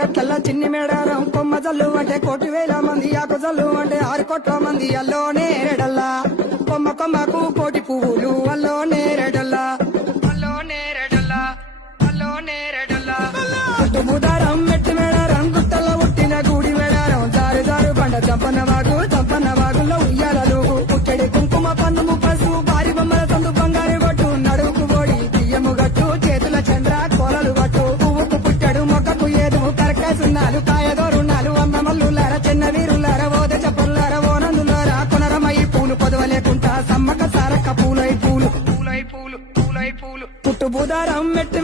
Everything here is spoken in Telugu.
గట్ల చిన్ని మేడారం కొమ్మ జల్లు అంటే 1,000 మంది ఆకు జల్లు అంటే 6 కోట్ల మంది అల్లో నేరేడల్లా కొమ్మ కొమ్మకు కోటి పువ్వులు అల్లో నేరేడల్లా అల్లో నేరేడల్లా అల్లో నేరేడల్లా బుధారం మెట్టి మేడారం గుట్టలో పుట్టిన గూడి మేడారం జారు జారు బండ చంపన్న వాగుల్లో ఉయ్యాలలు పుట్టడి కుంకుమ పన్నుము పసు భారీ బొమ్మల సందు బంగారు గొట్టు నడుకు బోడి బియ్యము గట్టు చేతుల చంద్ర కోలలు గట్టు పువ్వుకు పుట్టడు మొక్కకు ఏదు కరకాసున్నాలు కాయదోరున్నాలు అమ్మ మల్లులార చిన్న వీరులార ఓద చపల్లార ఓనందులార కొనరమయ్యి పూలు పొదవలేకుంటా సమ్మక సారక్క పూలై పూలు పుట్టు బుధారం మెట్టి